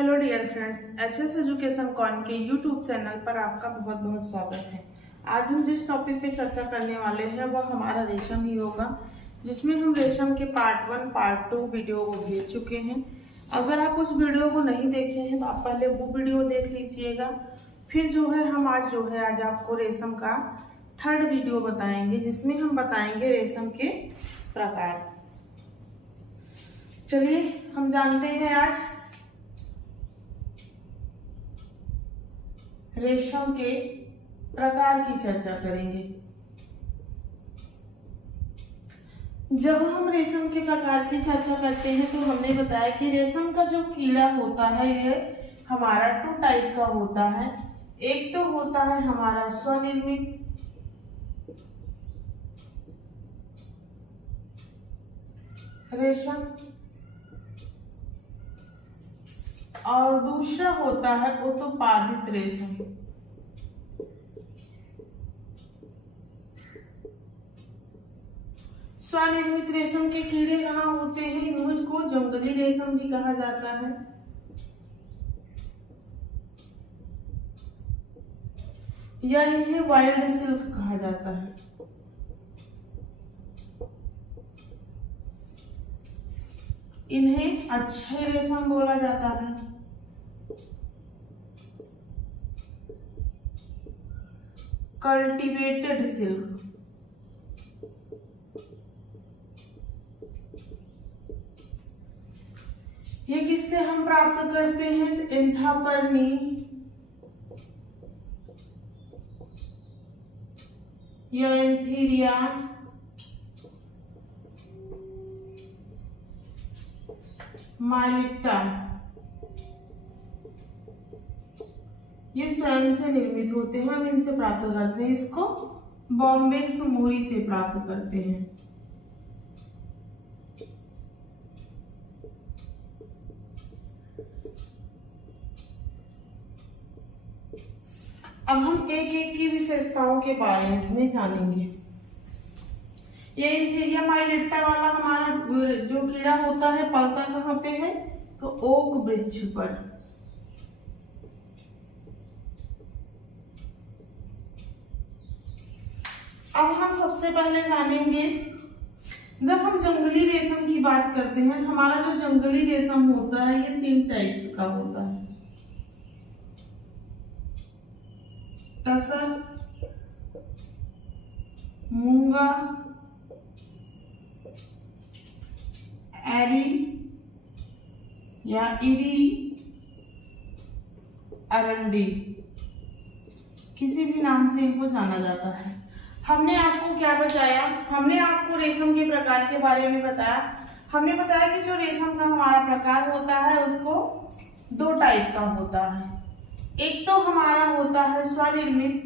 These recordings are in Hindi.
Hello dear friends, HS education con के यूट्यूब चैनल पर आपका बहुत बहुत स्वागत है। आज हम जिस टॉपिक पे चर्चा करने वाले हैं वह हमारा रेशम ही होगा, जिसमें हम रेशम के पार्ट 1 पार्ट 2 वीडियो को भेज चुके हैं। अगर आप उस वीडियो को नहीं देखे हैं तो आप पहले वो वीडियो देख लीजिएगा। फिर हम आज आपको रेशम का थर्ड वीडियो बताएंगे, जिसमें हम बताएंगे रेशम के प्रकार। चलिए हम जानते हैं आज रेशम के प्रकार की चर्चा करेंगे। जब हम रेशम के प्रकार की चर्चा करते हैं तो हमने बताया कि रेशम का जो कीड़ा होता है ये हमारा 2 टाइप का होता है। एक तो होता है हमारा स्वनिर्मित रेशम और दूसरा होता है उत्पादित रेशम। स्वनिर्मित रेशम के कीड़े कहाँ होते हैं? इनको जंगली रेशम भी कहा जाता है। या इन्हें वाइल्ड सिल्क कहा जाता है। इन्हें अच्छे रेशम बोला जाता है। Cultivated silk. ये किससे हम प्राप्त करते हैं? एंथापर्नी या एंथीरिया माइलिट्टा। ये स्वयं से निर्मित होते हैं, हम इनसे प्राप्त करते हैं। इसको बॉम्बेक्स मोरी से प्राप्त करते हैं। अब हम एक एक की विशेषताओं के बारे में जानेंगे। ये एंथीरिया माइलिट्टा वाला हमारा जो कीड़ा होता है पलता कहाँ पे है? तो ओक वृक्ष पर। अब हम सबसे पहले जानेंगे, जब हम जंगली रेशम की बात करते हैं, हमारा जो जंगली रेशम होता है ये 3 टाइप्स का होता है। टसर, मूंगा, एरी या इरी, अरंडी, किसी भी नाम से इनको जाना जाता है। हमने आपको क्या बताया? हमने आपको रेशम के प्रकार के बारे में बताया। हमने बताया कि जो रेशम का हमारा प्रकार होता है उसको 2 टाइप का होता है। एक तो हमारा होता है स्वनिर्मित,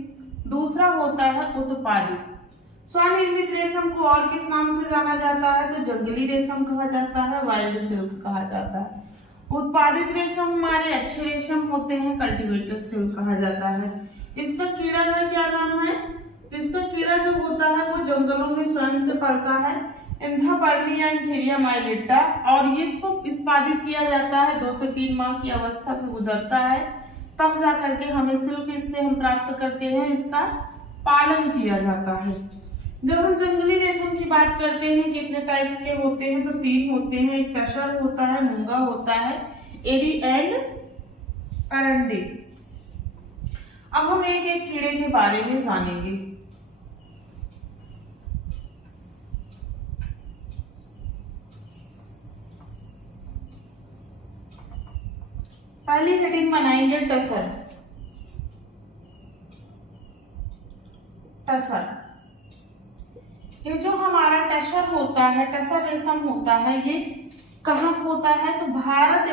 दूसरा होता है उत्पादित। स्वनिर्मित रेशम को और किस नाम से जाना जाता है? तो जंगली रेशम कहा जाता है, वाइल्ड सिल्क कहा जाता है। उत्पादित रेशम हमारे अच्छे रेशम होते हैं, कल्टीवेटेड सिल्क कहा जाता है। इसका कीड़ा का क्या नाम है? इसका कीड़ा जो होता है वो जंगलों में स्वयं से पलता है, एंथापर्नी या एंथीरिया माइलिट्टा, और ये इसको उत्पादित किया जाता है। 2 से 3 माह की अवस्था से गुजरता है, तब जाकर के हमें सिल्क इससे हम प्राप्त करते हैं। इसका पालन किया जाता है। जब हम जंगली रेशम की बात करते हैं, कितने टाइप्स के होते हैं? तो 3 होते हैं। एक टसर होता है, मूंगा होता है, एरी एंड अरंडी। अब हम एक एक कीड़े के बारे में जानेंगे। पहली हेडिंग बनाएंगे टसर। टसर, ये जो हमारा टसर होता है, टसर रेशम होता है, ये कहाँ होता है? तो भारत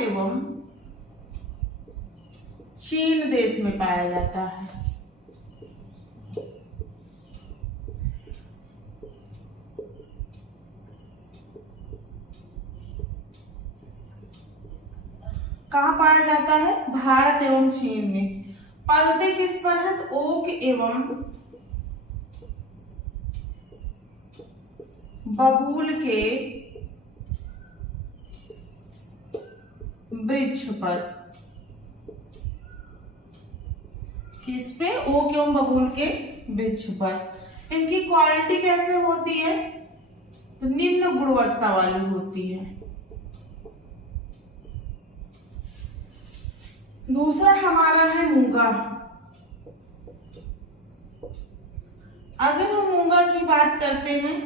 एवं चीन देश में पाया जाता है। कहाँ पाया जाता है? भारत एवं चीन में। पलते किस पर है? तो ओक एवं बबूल के वृक्ष पर। किस पे? ओक एवं बबूल के वृक्ष पर। इनकी क्वालिटी कैसे होती है? तो निम्न गुणवत्ता वाली होती है। दूसरा हमारा है मूंगा। अगर हम मूंगा की बात करते हैं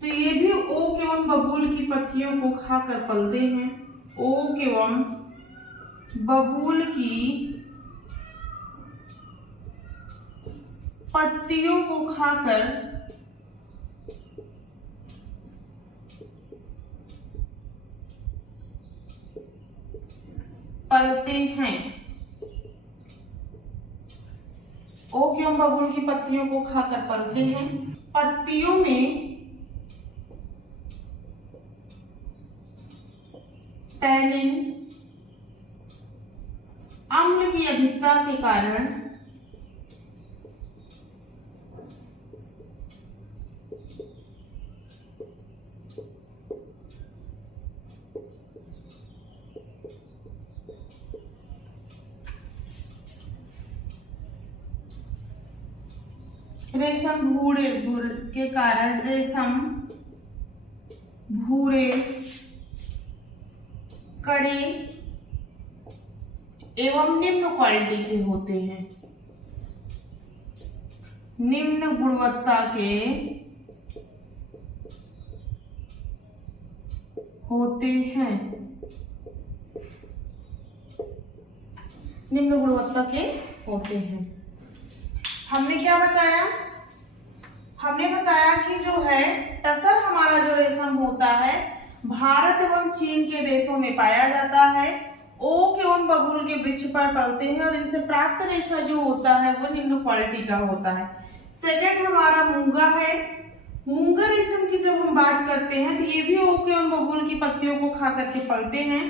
तो ये भी ओक एवं बबूल की पत्तियों को खाकर पलते हैं। ओक एवं बबूल की पत्तियों को खाकर पलते हैं। ओक एवं बबूल की पत्तियों को खाकर पलते हैं। पत्तियों में टैनिन अम्ल की अधिकता के कारण रेशम भूरे के कारण रेशम भूरे कड़े एवं निम्न क्वालिटी के होते हैं। निम्न गुणवत्ता के होते हैं। निम्न गुणवत्ता के होते हैं। हमने क्या बताया? हमने बताया कि जो है टसर हमारा जो रेशम होता है भारत एवं चीन के देशों में पाया जाता है। ओक एवं बबूल के वृक्ष पर पलते हैं और इनसे प्राप्त रेशा जो होता है वो निम्न क्वालिटी का होता है। सेकंड हमारा मूंगा है। मूंगा रेशम की जब हम बात करते हैं तो ये भी ओक एवं बबूल की पत्तियों को खा करके पलते हैं।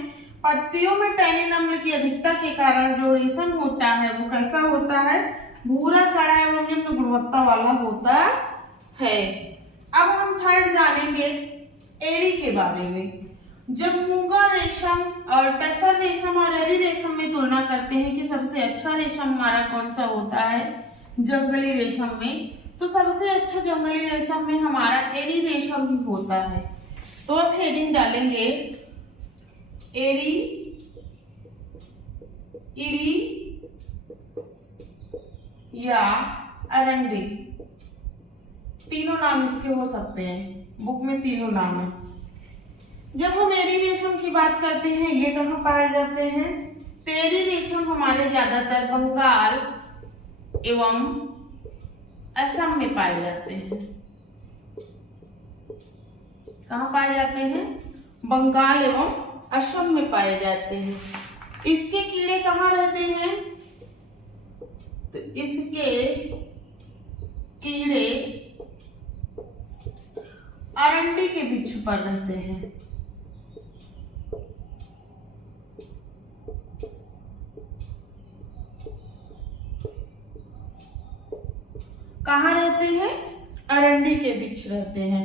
पत्तियों में टैनिन अम्ल की अधिकता के कारण जो रेशम होता है वो कैसा होता है? भूरा कड़ा एवं निम्न गुणवत्ता वाला होता है। अब हम थर्ड जानेंगे एरी के बारे में। जब मूंगा रेशम और टसर रेशम और एरी रेशम में तुलना करते हैं कि सबसे अच्छा रेशम हमारा कौन सा होता है जंगली रेशम में, तो सबसे अच्छा जंगली रेशम में हमारा एरी रेशम ही होता है। तो अब हेडिंग डालेंगे एरी, इरी या अरंडी, तीनों नाम इसके हो सकते हैं। बुक में तीनों नाम है। जब हम एरी रेशम की बात करते हैं ये कहाँ पाए जाते हैं? एरी रेशम हमारे ज्यादातर बंगाल एवं असम में पाए जाते हैं। कहाँ पाए जाते हैं? बंगाल एवं असम में पाए जाते हैं। इसके कीड़े कहाँ रहते हैं? तो इसके कीड़े अरंडी के वृक्ष पर रहते हैं। कहाँ रहते हैं? अरंडी के वृक्ष रहते हैं।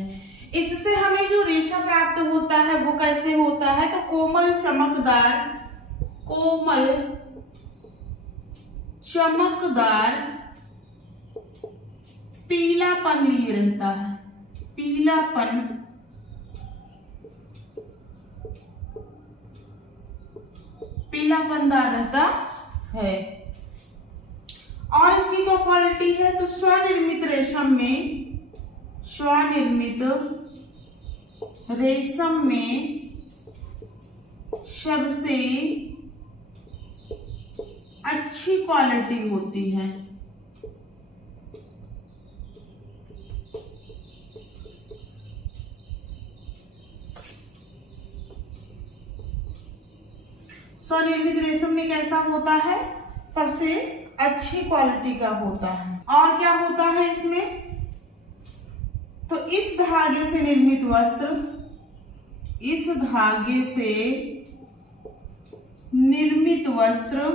इससे हमें जो रेशा प्राप्त होता है वो कैसे होता है? तो कोमल चमकदार पीलापन लिए रहता है। पीलापनदार रहता है। और इसकी क्या क्वालिटी है? तो स्वनिर्मित रेशम में सबसे अच्छी क्वालिटी होती है। स्वनिर्मित रेशम में कैसा होता है? सबसे अच्छी क्वालिटी का होता है। और क्या होता है इसमें? तो इस धागे से निर्मित वस्त्र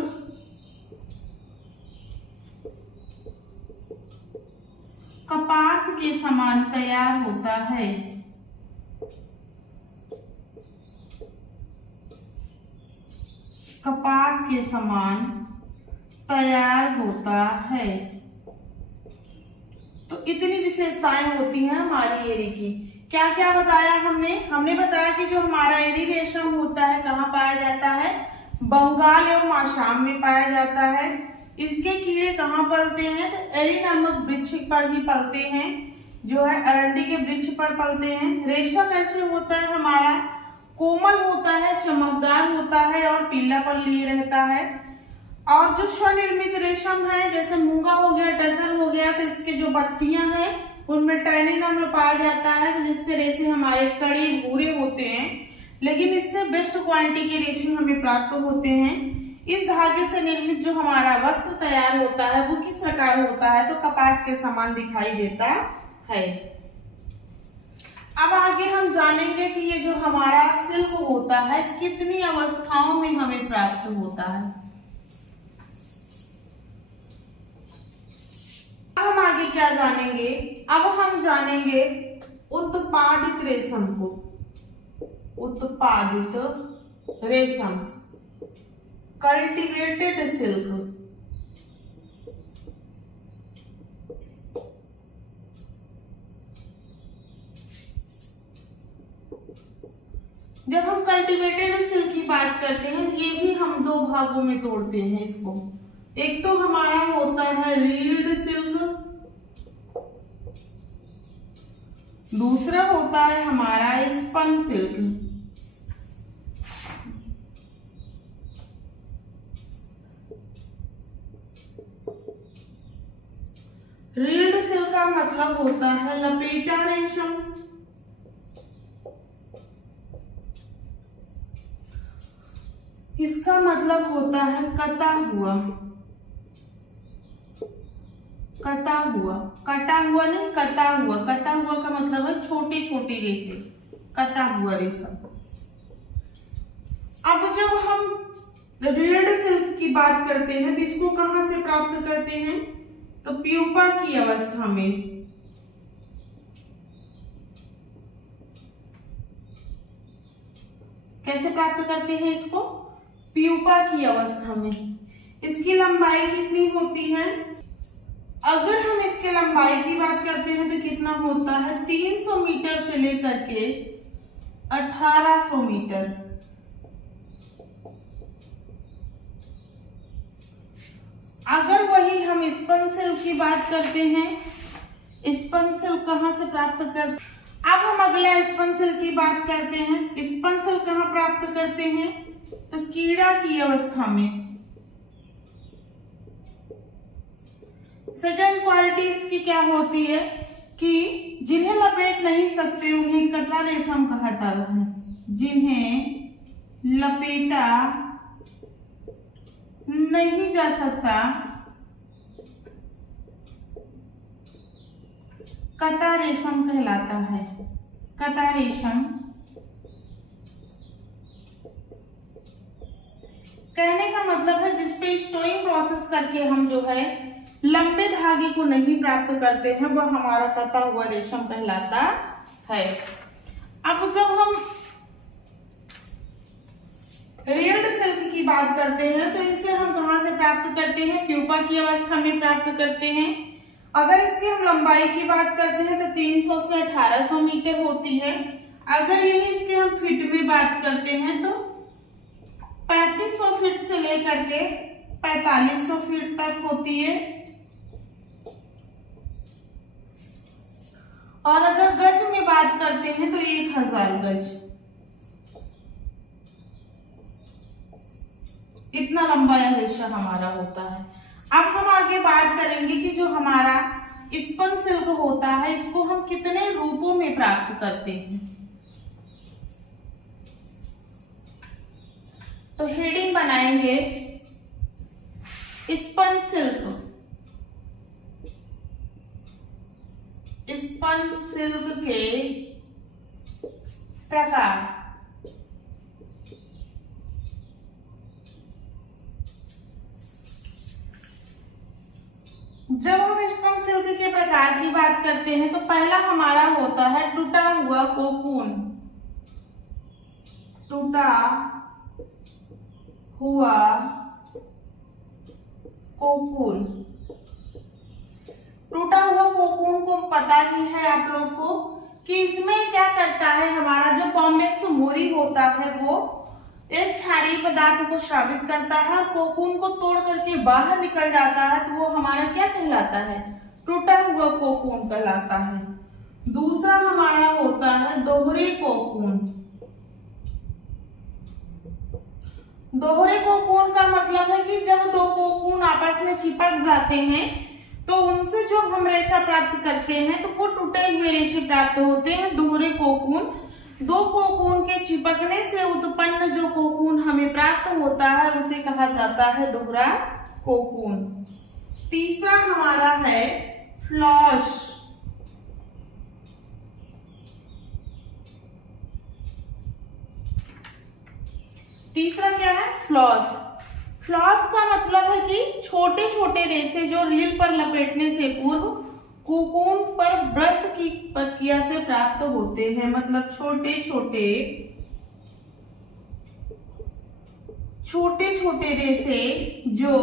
कपास के समान तैयार होता है। कपास के समान तैयार होता है। तो इतनी विशेषताएं होती हैं हमारी एरी की। क्या क्या बताया हमने बताया कि जो हमारा एरी रेशम होता है कहाँ पाया जाता है, बंगाल एवं आसाम में पाया जाता है। इसके कीड़े कहाँ पलते हैं, तो एरी नामक वृक्ष पर ही पलते हैं, जो है अरंडी के वृक्ष पर पलते हैं। रेशा कैसे होता है हमारा, कोमल होता है, चमकदार होता है और पीलापन लिए रहता है। और जो स्वनिर्मित रेशम है, जैसे मूंगा हो गया, टसर हो गया, तो इसके जो पत्तियां हैं उनमें टैनिन अम्ल पाया जाता है, तो जिससे रेशे हमारे कड़े भूरे होते हैं, लेकिन इससे बेस्ट क्वालिटी के रेशे हमें प्राप्त होते हैं। इस धागे से निर्मित जो हमारा वस्त्र तैयार होता है वो किस प्रकार होता है, तो कपास के समान दिखाई देता है। अब आगे हम जानेंगे कि ये जो हमारा सिल्क होता है कितनी अवस्थाओं में हमें प्राप्त होता है। अब हम आगे क्या जानेंगे, अब हम जानेंगे उत्पादित रेशम को। उत्पादित रेशम, कल्टिवेटेड सिल्क। जब हम कल्टिवेटेड सिल्क की बात करते हैं, ये भी हम दो भागों में तोड़ते हैं इसको। एक तो हमारा होता है रील्ड सिल्क, दूसरा होता है हमारा स्पन सिल्क। रील्ड सिल्क का मतलब होता है लपेटा रेशम। इसका मतलब होता है कटा हुआ, कटा हुआ, कटा हुआ नहीं, कटा हुआ। कटा हुआ का मतलब है छोटे छोटे रेशे, कटा हुआ रेशम। अब जब हम रील्ड सिल्क की बात करते हैं तो इसको कहां से प्राप्त करते हैं, तो प्यूपा की अवस्था में। कैसे प्राप्त करते हैं इसको, प्यूपा की अवस्था में। इसकी लंबाई कितनी होती है, अगर हम इसके लंबाई की बात करते हैं तो कितना होता है, 300 मीटर से लेकर के 1800 मीटर। अगर वही हम स्पन सिल्क की बात करते हैं, स्पन सिल्क कहां से प्राप्त कर, अब हम अगला स्पन सिल्क की बात करते हैं। स्पन सिल्क कहां प्राप्त करते हैं, तो कीड़ा की अवस्था में। सेकेंड क्वालिटी इसकी क्या होती है कि जिन्हें लपेट नहीं सकते उन्हें कटरा रेशम कहा जाता है। जिन्हें लपेटा नहीं जा सकता कटा रेशम कहलाता है। कटा रेशम कहने का मतलब है जिसपे स्टोइंग प्रोसेस करके हम जो है लंबे धागे को नहीं प्राप्त करते हैं, वह हमारा कटा हुआ रेशम कहलाता है। अब जब हम रील्ड सिल्क की बात करते हैं तो इसे हम कहां से प्राप्त करते हैं, प्यूपा की अवस्था में प्राप्त करते हैं। अगर इसकी हम लंबाई की बात करते हैं तो 300 से 1800 मीटर होती है। अगर यही इसके हम फीट में बात करते हैं तो 3500 फीट से लेकर के 4500 फीट तक होती है। और अगर गज में बात करते हैं तो 1000 गज, इतना लंबा यह रेशा हमारा होता है। अब हम आगे बात करेंगे कि जो हमारा स्पन सिल्क होता है इसको हम कितने रूपों में प्राप्त करते हैं। तो हेडिंग बनाएंगे स्पन सिल्क। स्पन सिल्क के प्रकार। जब हम स्पन सिल्क के प्रकार की बात करते हैं तो पहला हमारा होता है टूटा हुआ कोकून। टूटा हुआ कोकून। टूटा हुआ कोकून को पता ही है आप लोग को कि इसमें क्या करता है, हमारा जो कॉन्वेक्स मोरी होता है वो एक क्षारीय पदार्थ को स्रावित करता है और कोकून को तोड़ करके बाहर निकल जाता है, तो वो हमारा क्या कहलाता है, टूटा हुआ कोकून कहलाता है। दूसरा हमारा होता है दोहरे कोकून। दोहरे कोकून का मतलब है कि जब दो कोकून आपस में चिपक जाते हैं तो उनसे जो हम रेशा प्राप्त करते हैं तो वो टूटे हुए रेशे प्राप्त होते हैं, दोहरे कोकून। दो कोकून के चिपकने से उत्पन्न जो कोकून हमें प्राप्त होता है उसे कहा जाता है दोहरा कोकून। तीसरा हमारा है फ्लॉस। तीसरा क्या है, फ्लॉस। फ्लॉस का मतलब है कि छोटे छोटे रेशे जो रील पर लपेटने से पूर्व कोकून पर ब्रश की प्रक्रिया से प्राप्त होते हैं। मतलब छोटे छोटे रेशे जो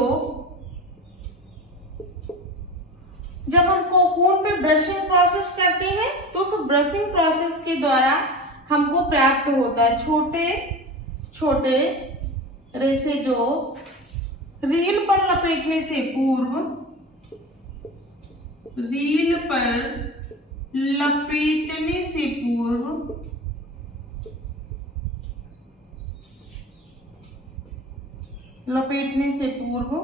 जब हम कोकून पे ब्रशिंग प्रोसेस करते हैं तो उस ब्रशिंग प्रोसेस के द्वारा हमको प्राप्त होता है। छोटे छोटे रेशे जो रील पर लपेटने से पूर्व, रील पर लपेटने से पूर्व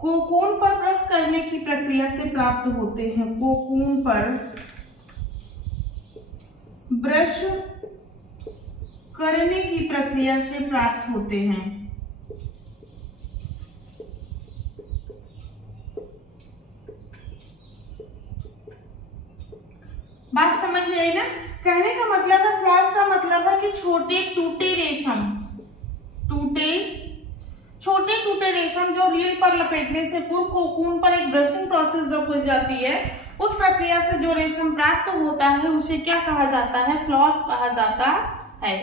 कोकून पर ब्रश करने की प्रक्रिया से प्राप्त होते हैं। कोकून पर ब्रश करने की प्रक्रिया से प्राप्त होते हैं। बात समझ में आई ना? कहने का मतलब है, फ्लॉस का मतलब है कि छोटे टूटे रेशम जो रील पर लपेटने से पूर्व कोकून पर एक ब्रशिंग प्रोसेस जब हो जाती है उस प्रक्रिया से जो रेशम प्राप्त होता है उसे क्या कहा जाता है, फ्लॉस कहा जाता है।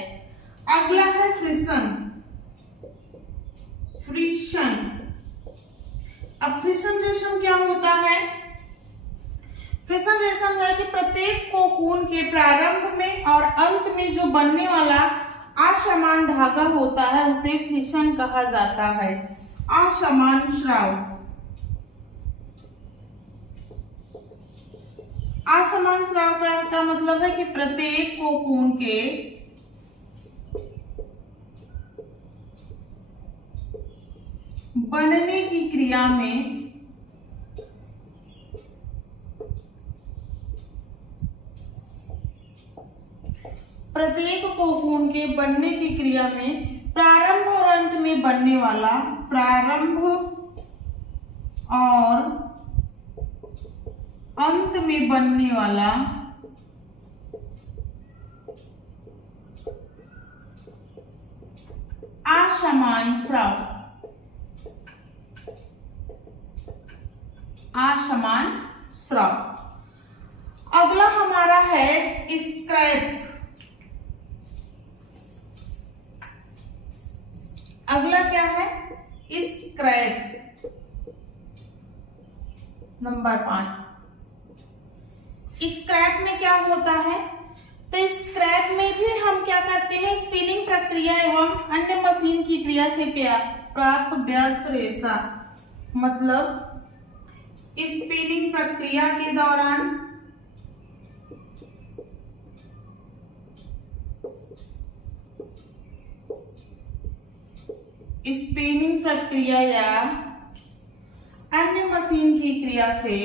अगला है फ्रिशन। अब फ्रिशन रेशम क्या होता है? फ्रिशन रेशम है कि प्रत्येक कोकून के प्रारंभ में और अंत में जो बनने वाला असमान धागा होता है उसे फ्रिशन कहा जाता है। असमान स्राव। असमान स्राव का मतलब है कि प्रत्येक कोकून के बनने की क्रिया में प्रत्येक कोकून के बनने की क्रिया में प्रारंभ और अंत में बनने वाला, प्रारंभ और अंत में बनने वाला असमान स्राव, असमान स्राव। अगला हमारा है स्क्रैप। अगला क्या है, स्क्रैप। नंबर 5। स्क्रैप में क्या होता है? तो स्क्रैप में भी हम क्या करते हैं, स्पिनिंग प्रक्रिया एवं अन्य मशीन की क्रिया से प्राप्त व्यर्थ रेशा। मतलब स्पिनिंग प्रक्रिया के दौरान स्पिनिंग प्रक्रिया या अन्य मशीन की क्रिया से,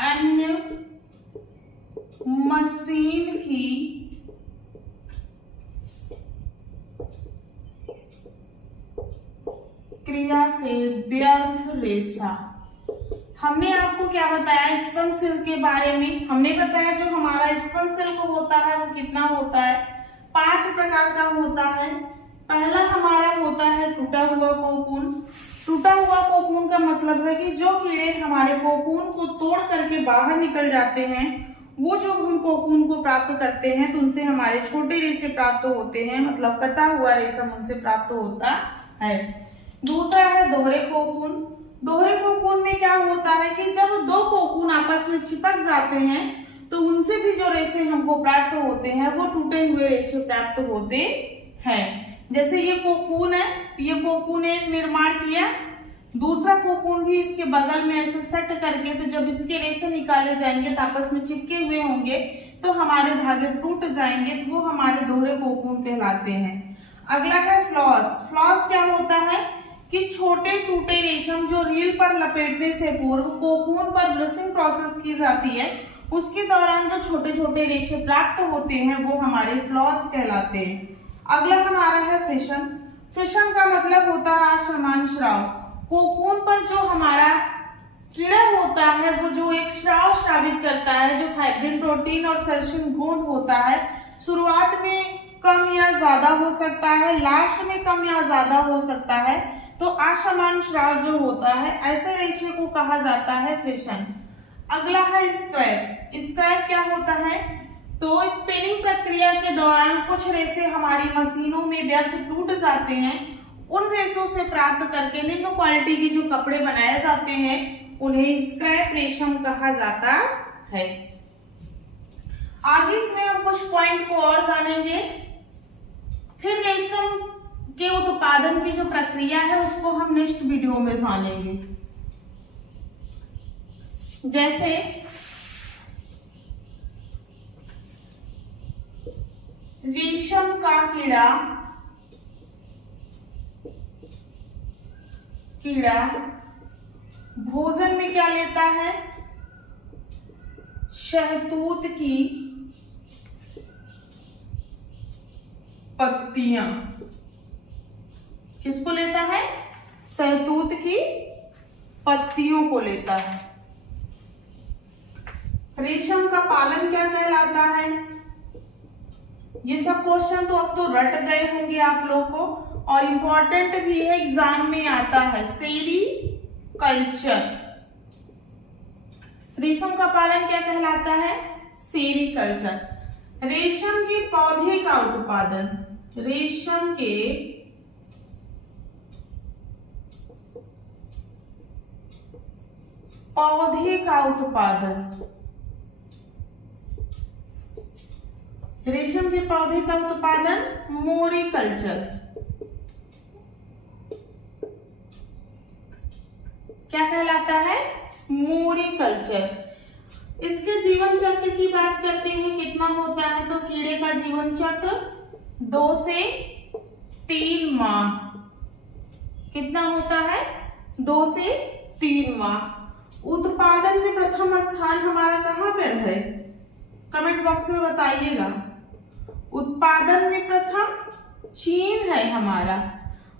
अन्य मशीन की क्रिया से व्यर्थ रेशा। हमने आपको क्या बताया स्पंज सेल के बारे में? हमने बताया जो हमारा स्पंज सेल को होता है वो कितना होता है, 5 प्रकार का होता है। पहला हमारा होता है टूटा हुआ कोकून। टूटा हुआ कोकून का मतलब है कि जो कीड़े हमारे कोकून को तोड़ करके बाहर निकल जाते हैं वो जो हम कोकून को प्राप्त करते हैं तो उनसे हमारे छोटे रेशे प्राप्त होते हैं, मतलब कटा हुआ रेशम उनसे प्राप्त होता है। दूसरा है दोहरे कोकून। दोहरे कोकून में क्या होता है कि जब दो कोकून आपस में चिपक जाते हैं तो उनसे भी जो रेशे हमको प्राप्त होते हैं वो टूटे हुए रेशे प्राप्त होते हैं। जैसे ये कोकून है, ये कोकून एक निर्माण किया, दूसरा कोकून भी इसके बगल में ऐसे सेट करके, तो जब इसके रेशे निकाले जाएंगे तो आपस में चिपके हुए होंगे तो हमारे धागे टूट जाएंगे, तो वो हमारे दोहरे कोकून कहलाते हैं। अगला है फ्लॉस। फ्लॉस क्या होता है कि छोटे टूटे रेशम जो रील पर लपेटने से पूर्व कोकून पर ब्रशिंग प्रोसेस की जाती है, उसके दौरान जो छोटे छोटे रेशे प्राप्त होते हैं वो हमारे फ्लॉस कहलाते हैं। अगला हमारा है फिशन। फिशन का मतलब होता है असमान स्राव। कोकून पर जो हमारा कीड़ा होता है वो जो एक स्राव स्रावित करता है, जो फाइब्रिन प्रोटीन और सेल्शियम गोंद होता है, शुरुआत में कम या ज्यादा हो सकता है, लास्ट में कम या ज्यादा हो सकता है। तो असमान स्राव जो होता है ऐसे रेशे को कहा जाता है फिशन। अगला है स्क्रैप। स्क्रैप क्या होता है, तो स्पिनिंग प्रक्रिया के दौरान कुछ रेशे हमारी मशीनों में व्यर्थ टूट जाते हैं, उन रेशों से प्राप्त करके निम्न क्वालिटी के जो कपड़े बनाए जाते हैं उन्हें स्क्रैप रेशम कहा जाता है। आगे इसमें हम कुछ पॉइंट को और जानेंगे। फिर रेशम के उत्पादन की जो प्रक्रिया है उसको हम नेक्स्ट वीडियो में जानेंगे। जैसे रेशम का कीड़ा भोजन में क्या लेता है, शहतूत की पत्तियां। किसको लेता है, शहतूत की पत्तियों को लेता है। रेशम का पालन क्या कहलाता है, ये सब क्वेश्चन तो अब तो रट गए होंगे आप लोग को, और इम्पोर्टेंट भी है, एग्जाम में आता है। सेरीकल्चर। रेशम का पालन क्या कहलाता है, सेरीकल्चर। रेशम के पौधे का उत्पादन, रेशम के पौधे का उत्पादन, रेशम के पौधे का उत्पादन मोरिकल्चर। क्या कहलाता है, मोरिकल्चर। इसके जीवन चक्र की बात करते हैं, कितना होता है, तो कीड़े का जीवन चक्र 2 से 3 माह। कितना होता है, 2 से 3 माह। उत्पादन में प्रथम स्थान हमारा कहां पर है, कमेंट बॉक्स में बताइएगा। उत्पादन में प्रथम चीन है हमारा,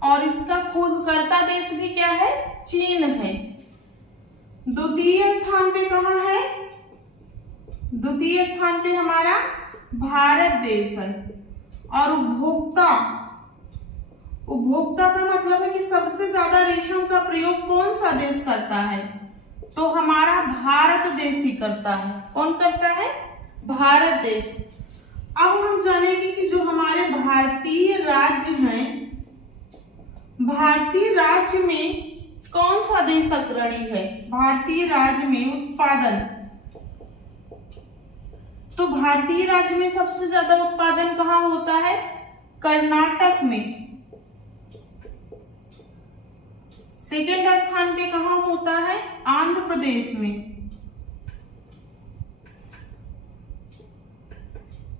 और इसका खोजकर्ता देश भी क्या है, चीन है। द्वितीय स्थान पे कहां है, द्वितीय स्थान पे हमारा भारत देश है। और उपभोक्ता का मतलब है कि सबसे ज्यादा रेशम का प्रयोग कौन सा देश करता है, तो हमारा भारत देश ही करता है। कौन करता है, भारत देश। अब हम जानेंगे कि जो हमारे भारतीय राज्य हैं, भारतीय राज्य में कौन सा देश अग्रणी है, भारतीय राज्य में उत्पादन। तो भारतीय राज्य में सबसे ज्यादा उत्पादन कहां होता है, कर्नाटक में। सेकेंड स्थान पे कहां होता है, आंध्र प्रदेश में।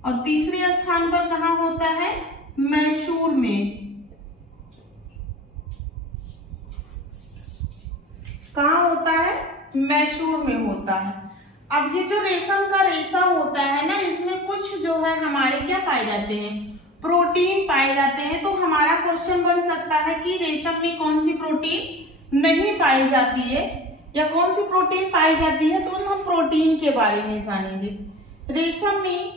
और तीसरे स्थान पर कहां होता है, मैसूर में। कहां होता है, मैसूर में होता है। अब ये जो रेशम का रेशा होता है ना, इसमें कुछ जो है हमारे क्या पाए जाते हैं, प्रोटीन पाए जाते हैं। तो हमारा क्वेश्चन बन सकता है कि रेशम में कौन सी प्रोटीन नहीं पाई जाती है या कौन सी प्रोटीन पाई जाती है, तो हम प्रोटीन के बारे में जानेंगे। रेशम में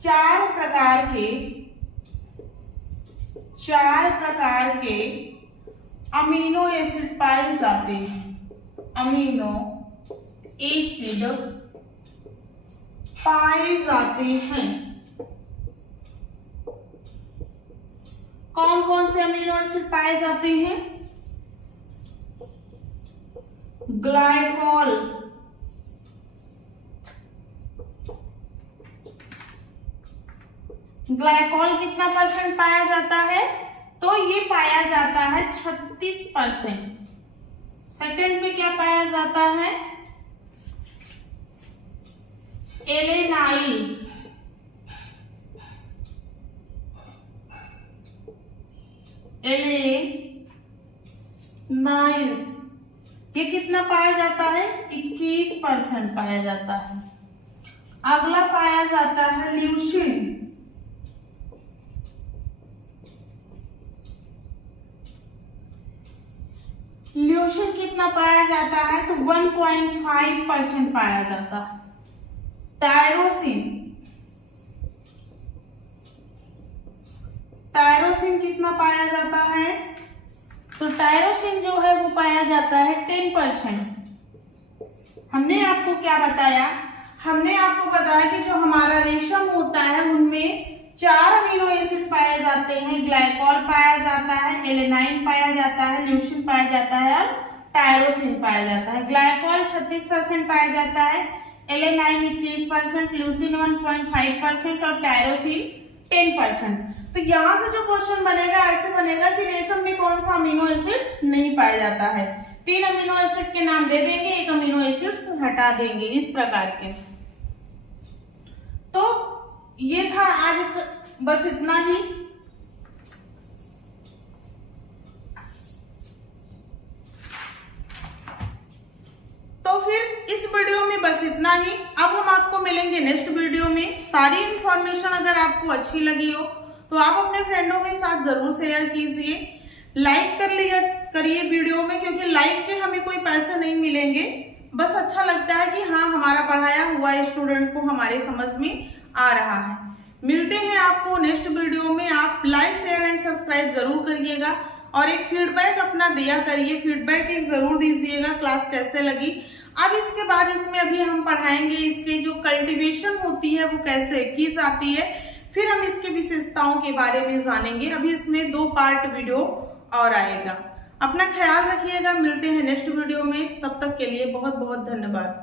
4 प्रकार के अमीनो एसिड पाए जाते हैं, अमीनो एसिड पाए जाते हैं। कौन कौन से अमीनो एसिड पाए जाते हैं? ग्लाइकॉल, ग्लाइकॉल कितना परसेंट पाया जाता है? तो ये पाया जाता है 36%। सेकंड पे क्या पाया जाता है? एलेनाइल, एलेनाइल ये कितना पाया जाता है? 21% पाया जाता है। अगला पाया जाता है ल्यूसीन, ल्यूसीन कितना पाया जाता है? तो 1.5% पाया जाता है। टायरोसिन, टायरोसिन कितना पाया जाता है? तो टायरोसिन जो है वो पाया जाता है 10%। हमने आपको क्या बताया? हमने आपको बताया कि जो हमारा रेशम होता है उनमें 4 अमीनो एसिड पाए जाते हैं, ग्लाइकॉल पाया जाता है, एलेनाइन पाया जाता है, ल्यूसीन पाया जाता है और टायरोसिन पाया जाता है। ग्लाइकॉल 36% पाया जाता है, एलेनाइन 21%, ल्यूसीन 1.5% और टायरोसिन 10%। तो यहाँ से जो क्वेश्चन बनेगा ऐसे बनेगा कि रेशम में कौन सा अमीनो एसिड नहीं पाया जाता है। 3 अमीनो एसिड के नाम दे देंगे, 1 अमीनो एसिड हटा देंगे, इस प्रकार के। तो ये था आज बस इतना ही। तो फिर इस वीडियो में बस इतना ही। अब हम आपको मिलेंगे नेक्स्ट वीडियो में। सारी इंफॉर्मेशन अगर आपको अच्छी लगी हो तो आप अपने फ्रेंडों के साथ जरूर शेयर कीजिए, लाइक कर लिया करिए वीडियो में, क्योंकि लाइक के हमें कोई पैसे नहीं मिलेंगे, बस अच्छा लगता है कि हाँ हमारा पढ़ाया हुआ स्टूडेंट को हमारे समझ में आ रहा है। मिलते हैं आपको नेक्स्ट वीडियो में। आप लाइक शेयर एंड सब्सक्राइब जरूर करिएगा और एक फीडबैक अपना दिया करिए, फीडबैक एक जरूर दीजिएगा क्लास कैसे लगी। अब इसके बाद इसमें अभी हम पढ़ाएंगे इसके जो कल्टीवेशन होती है वो कैसे की जाती है, फिर हम इसकी विशेषताओं के बारे में जानेंगे। अभी इसमें 2 पार्ट वीडियो और आएगा। अपना ख्याल रखिएगा, मिलते हैं नेक्स्ट वीडियो में, तब तक के लिए बहुत बहुत धन्यवाद।